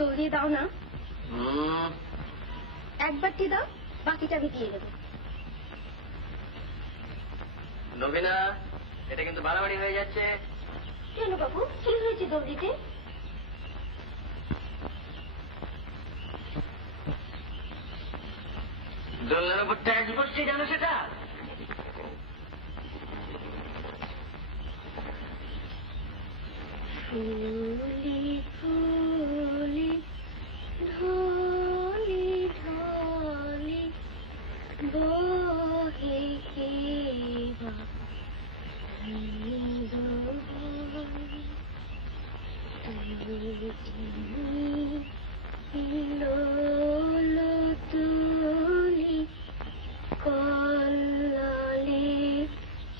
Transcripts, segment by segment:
দোল দিয়ে দাও না। একবারটি দাও, বাকিটা আমি দিয়ে দেবো। নবীনা, এটা কিন্তু বাড়াবাড়ি হয়ে যাচ্ছে। কেন বাবু, কি হয়েছে দোল দিতে? দোলনার উপর ট্যাক্স বসছে, জানো সেটা? ফুলি ফুলি ঢলি ঢলি বহে কেবা তুলি কল্লালে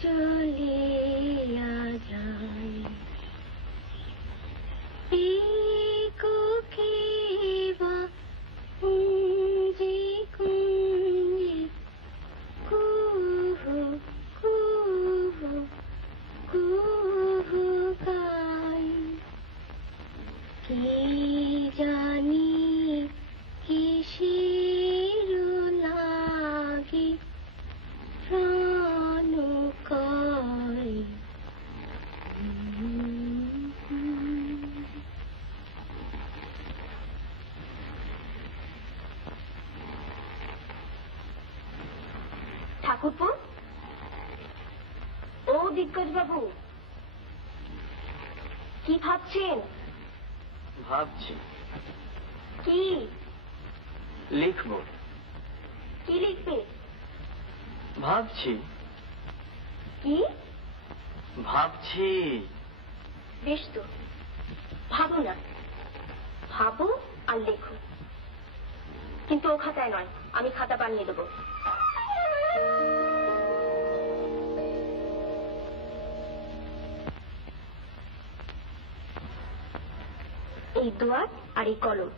চলিয়া যায় কেবা কুঞ্জি কুঞ্জি কুহু কুহু কুহু গাই কি জানি কিসের লাগি প্রাণ কয় ঠাকুরপো, ও দিগ্গজ বাবু, কি ভাবছেন? ভাবছি। কি লিখবো। কি লিখবে? ভাবছি। কি ভাবছি? বেশ তো, ভাবো না, ভাবো আর লেখো, কিন্তু ও খাতায় নয়, আমি খাতা বানিয়ে দেবো। এই দোয়াত আর এই কলম